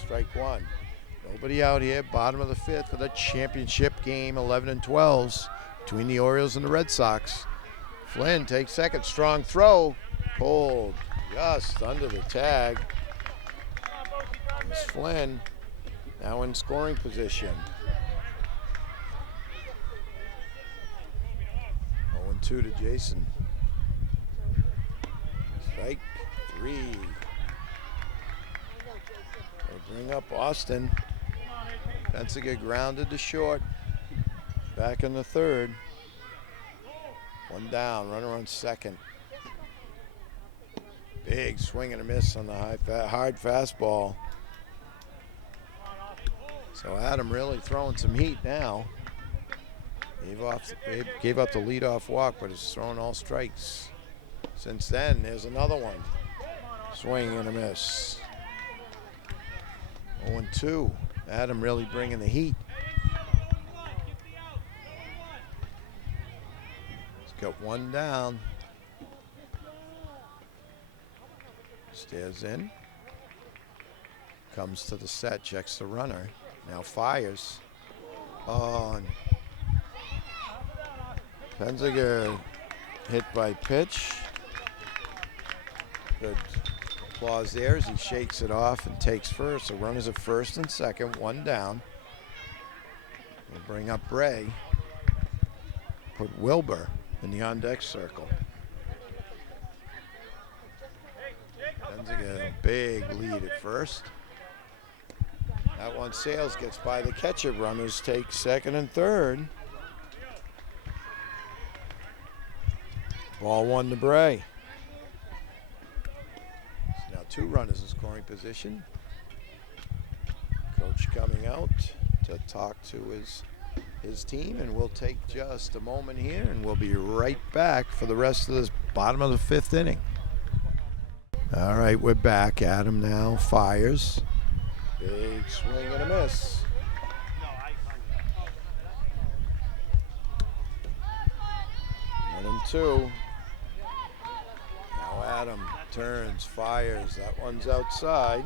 Strike 1. Nobody out here. Bottom of the 5th for the championship game. 11-12s between the Orioles and the Red Sox. Flynn takes second. Strong throw. Cold. Just under the tag. It's Flynn now in scoring position. 0-2 to Jason. Strike 3. They bring up Austin. Bensiger grounded to short. Back in the 3rd. 1 down, runner on 2nd. Big swing and a miss on the hard fastball. So Adam really throwing some heat now. Gave up the leadoff walk, but is throwing all strikes. Since then, there's another one. Swing and a miss. 0-2. Adam really bringing the heat. He's got 1 down. Stares in. Comes to the set, checks the runner. Now fires. On. Bensiger hit by pitch. Good applause there as he shakes it off and takes first. So runners at first and second, 1 down. We'll bring up Bray. Put Wilbur in the on-deck circle. Bensiger, a big lead at first. That one Sales gets by the catcher. Runners take second and third. Ball 1 to Bray. So now 2 runners in scoring position. Coach coming out to talk to his team, and we'll take just a moment here, and we'll be right back for the rest of this bottom of the 5th inning. All right, we're back. Adam now fires. Big swing and a miss. 1-2. Now Adam turns, fires. That one's outside.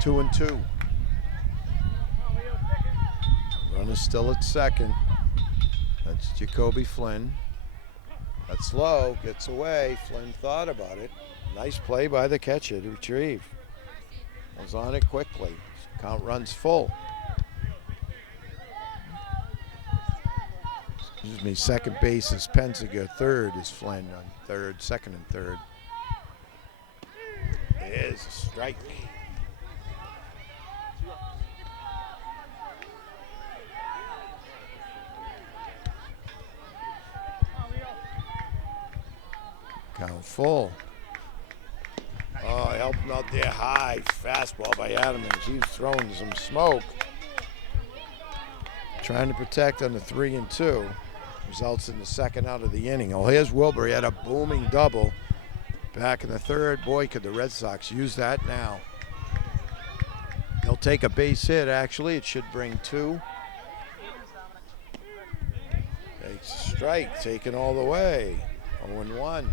2-2. Runner still at second. That's Jacoby Flynn. That's low, gets away. Flynn thought about it. Nice play by the catcher to retrieve. Was on it quickly. Count runs full. Excuse me, second base is Pensiger. Third is Flynn on third, second and third. There's a strike. Count full. Oh, helped him out there high. Fastball by Adams. He's throwing some smoke. Trying to protect on the 3-2. Results in the second out of the inning. Oh, here's Wilbur. He had a booming double back in the third. Boy, could the Red Sox use that now. They'll take a base hit, actually. It should bring 2. Takes a strike, taken all the way. 0-1.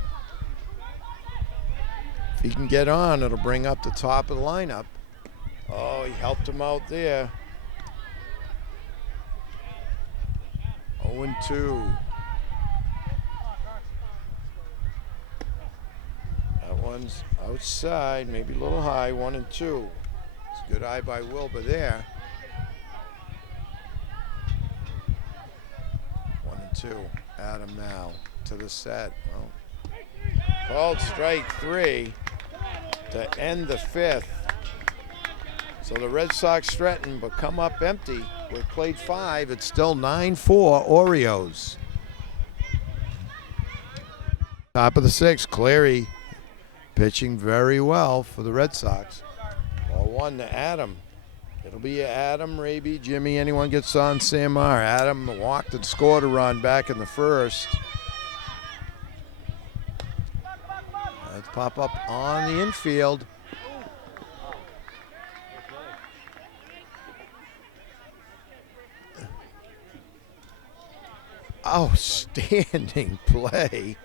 If he can get on, it'll bring up the top of the lineup. Oh, he helped him out there. 0-2. That one's outside, maybe a little high. 1-2. It's a good eye by Wilbur there. 1-2. Adam now to the set. Oh. Called strike 3 to end the 5th. So the Red Sox threaten but come up empty. We played 5. It's still 9-4 Orioles. Top of the 6th, Cleary pitching very well for the Red Sox. Ball 1 to Adam. It'll be Adam, Raby, Jimmy. Anyone gets on, Samar. Adam walked and scored a run back in the first. Let's pop up on the infield. Outstanding play.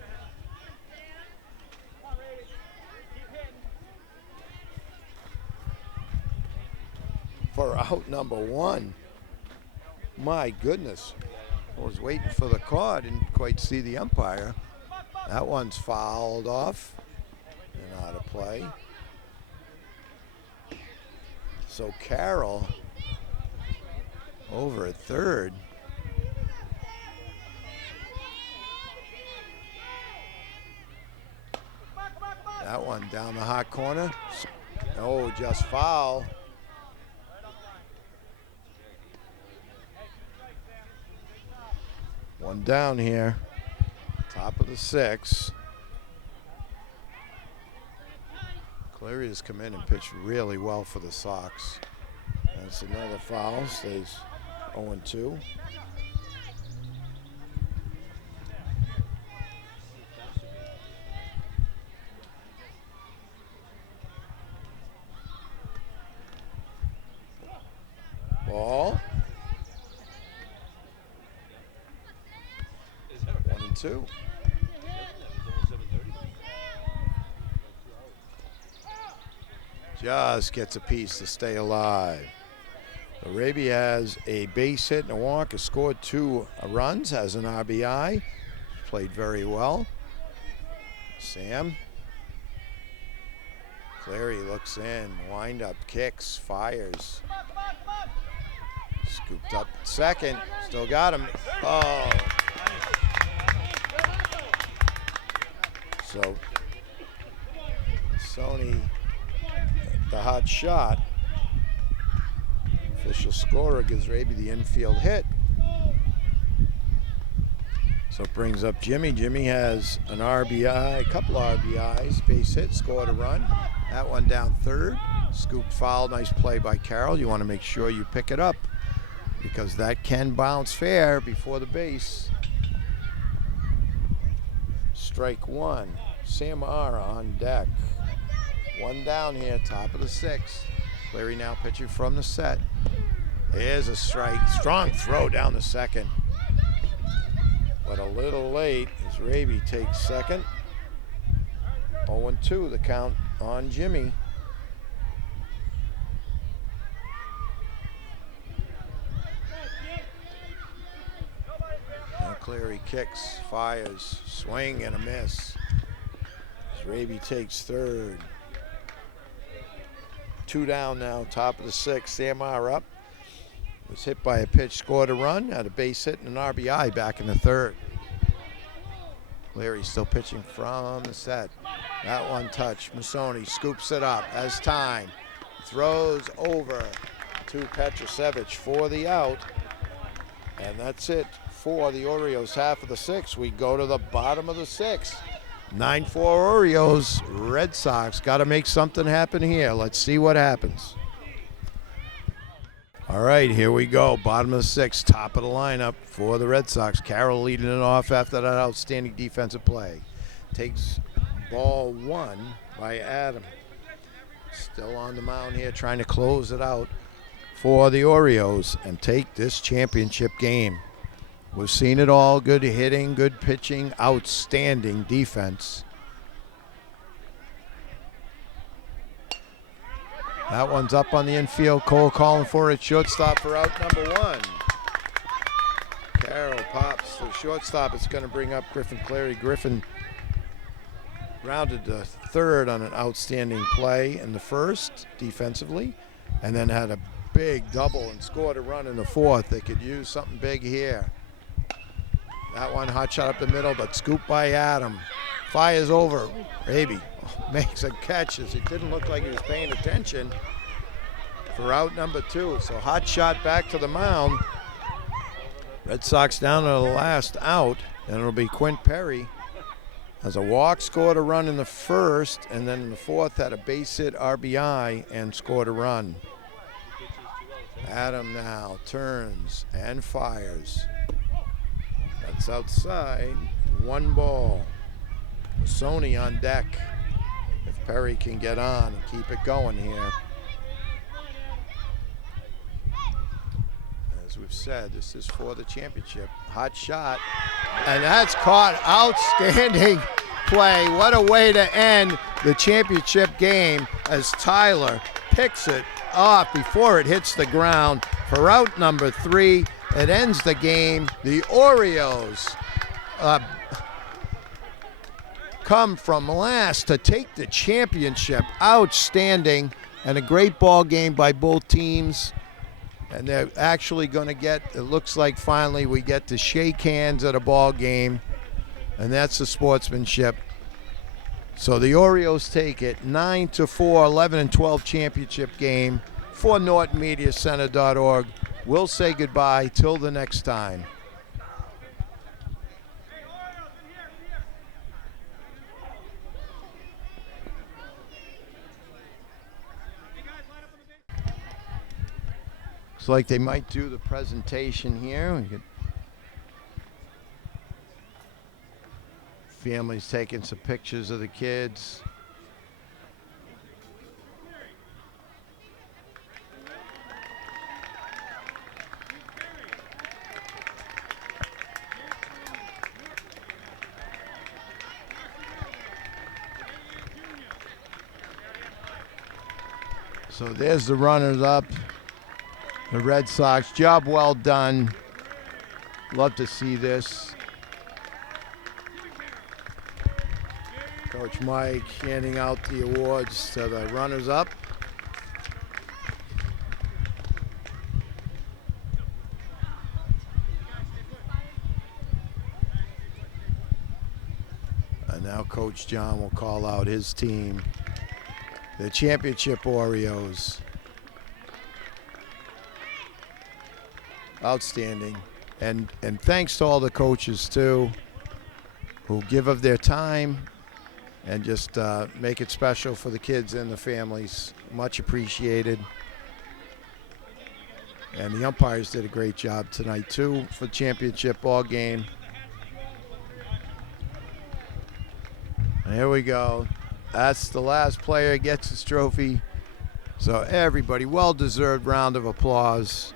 For out number 1. My goodness. I was waiting for the call. Didn't quite see the umpire. That one's fouled off and out of play. So Carroll over at third. That one down the hot corner. Oh, just foul. One down here. Top of the 6th. Cleary has come in and pitched really well for the Sox. That's another foul. Stays 0-2. Ball. 1-2. Just gets a piece to stay alive. Arabi has a base hit and a walk, has scored 2 runs, has an RBI, played very well. Sam. Cleary looks in, wind up, kicks, fires. Scooped up second, still got him. Oh. So, Sony, the hot shot. Official scorer gives Raby the infield hit. So it brings up Jimmy. Jimmy has an RBI, a couple RBIs, base hit, scored a run. That one down third, scooped foul, nice play by Carroll. You want to make sure you pick it up because that can bounce fair before the base. Strike 1, Samara on deck. One down here, top of the 6th. Cleary now pitching from the set. There's a strike, strong throw down the second. But a little late as Raby takes second. 0-2 the count on Jimmy. Now Cleary kicks, fires, swing and a miss. Raby takes third. 2 down now, top of the 6th. Samar up. Was hit by a pitch, scored a run, had a base hit and an RBI back in the 3rd. Cleary still pitching from the set. That one touch. Masoni scoops it up, has time. Throws over to Petrusevich for the out. And that's it for the Orioles half of the 6th. We go to the bottom of the 6th. 9-4 Orioles. Red Sox got to make something happen here. Let's see what happens. All right, here we go. Bottom of the 6th, top of the lineup for the Red Sox. Carroll leading it off after that outstanding defensive play. Takes ball 1 by Adam. Still on the mound here, trying to close it out for the Orioles and take this championship game. We've seen it all. Good hitting, good pitching, outstanding defense. That one's up on the infield. Cole calling for it. Shortstop for out number 1. Carroll pops to shortstop. It's going to bring up Griffin Cleary. Griffin rounded to 3rd on an outstanding play in the 1st defensively, and then had a big double and scored a run in the 4th. They could use something big here. That one hot shot up the middle, but scooped by Adam. Fires over. Raby makes a catch as it didn't look like he was paying attention for out number 2. So hot shot back to the mound. Red Sox down to the last out, and it'll be Quint Perry. Has a walk, scored a run in the 1st, and then in the 4th had a base hit RBI and scored a run. Adam now turns and fires. That's outside. 1 ball. Sony on deck. If Perry can get on and keep it going here. As we've said, this is for the championship. Hot shot. And that's caught. Outstanding play. What a way to end the championship game as Tyler picks it off before it hits the ground for out number 3. It ends the game. The Orioles come from last to take the championship. Outstanding, and a great ball game by both teams. And they're actually going to get, it looks like finally we get to shake hands at a ball game, and that's the sportsmanship. So the Orioles take it 9-4, 11-12 championship game for NortonMediaCenter.org. We'll say goodbye till the next time. Looks like they might do the presentation here. We could families taking some pictures of the kids. So there's the runners up, the Red Sox. Job well done. Love to see this. Coach Mike handing out the awards to the runners up. And now Coach John will call out his team. The championship Orioles. Outstanding. And thanks to all the coaches too, who give of their time and just make it special for the kids and the families. Much appreciated. And the umpires did a great job tonight too for the championship ball game. And here we go. That's the last player gets his trophy. So everybody, well-deserved round of applause.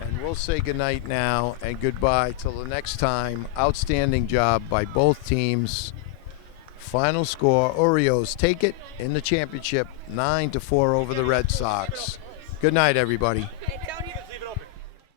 And we'll say goodnight now and goodbye till the next time. Outstanding job by both teams. Final score, Orioles take it in the championship, 9-4 over the Red Sox. Good night, everybody.